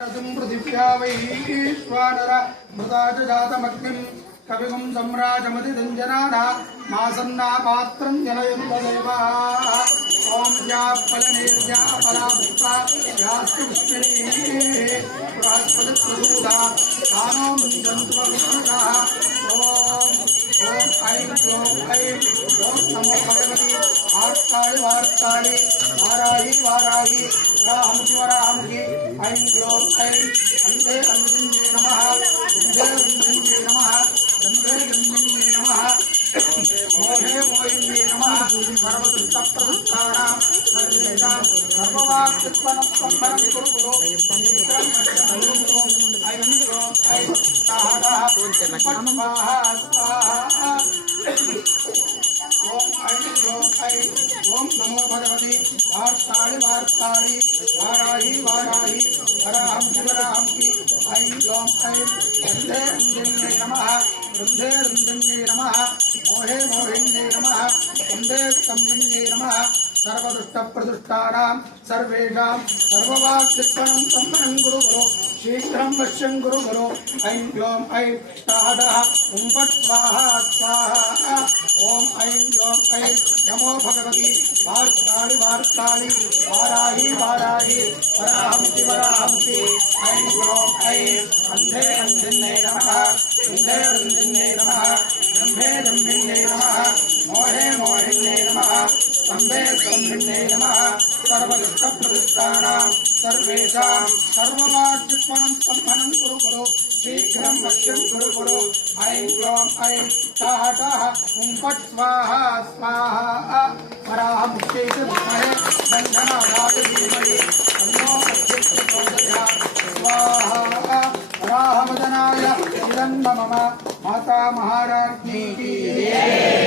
पृथिव्या वैश्वानर मृता च जातमग्निं कविगुं सम्राजमतिदञ्जनाना मासन्ना पात्रं जनयन्वदेवाः ॐ या फलनेर्या फला पुष्पा यास्तु पुष्पिणीः बृहस्पतिप्रसूता तानो मुञ्चन्तु विष्णुः ॐ ऐं क्लों ऐं ॐ नमो भगवति आर्ताळि वार्ताळि वाराहि वाराहि वराहमुखि वराहमुखि ऐं क्लों ऐं अन्धे अन्धिन्ये नमः अन्धे अन्धिन्ये नमः अन्धे अन्धिन्ये नमः मोहे मोहिन्ये नमः सर्वदुष्टप्रदुष्टानां सर्वेषां सर्ववाक्यत्वनं सम्परं कुरु कुरु ऐं क्लों ऐं स्वाहा स्वाहा स्वाहा ओम ऐं ओम नमो भगवते वार्ताळि वार्ताळि वाराहि वाराहि वराहं वराहं ऐं ओम ऐं अन्धे अन्धिन्ये नमः रुन्धे रुन्धिन्ये नमः मोहे मोहिन्ये नमः अन्धे स्तम्भिन्ये नमः सर्वदुष्टप्रदुष्टानां सर्वेषां सर्ववाक्यत्वनं सम्पन्नं कुरु कुरु शीघ्रं वश्यं कुरु कुरु ऐं क्लों ऐं ताडः ॐ फट् स्वाहा स्वाहा ॐ ऐं क्लों ऐं नमो भगवति वार्ताळि वार्ताळि वाराहि वाराहि वराहमुखि वराहमुखि ऐं क्लों ऐं अन्धे अन्धिन्ये नमः रुन्धे रुन्धिन्ये नमः ब्रह्मे ब्रह्मिण्ये नमः मोहे मोहिन्ये नमः स्तम्भे स्तम्भिन्ये नमः सर्वदुष्टप्रदुष्टानां सर्वेषां सर्ववाक्यत्वनं सम्पन्नं कुरु कुरु शीघ्रं वश्यं कुरु कुरु ऐं क्लों ऐं टाः ॐ फट् स्वाहा स्वाहा वराहमुख्यै च विद्महे दण्डनाथाय धीमहि तन्नो प्रचोदयात् स्वाहा वराहवदनाय इदं मम माता महाराज्ञी की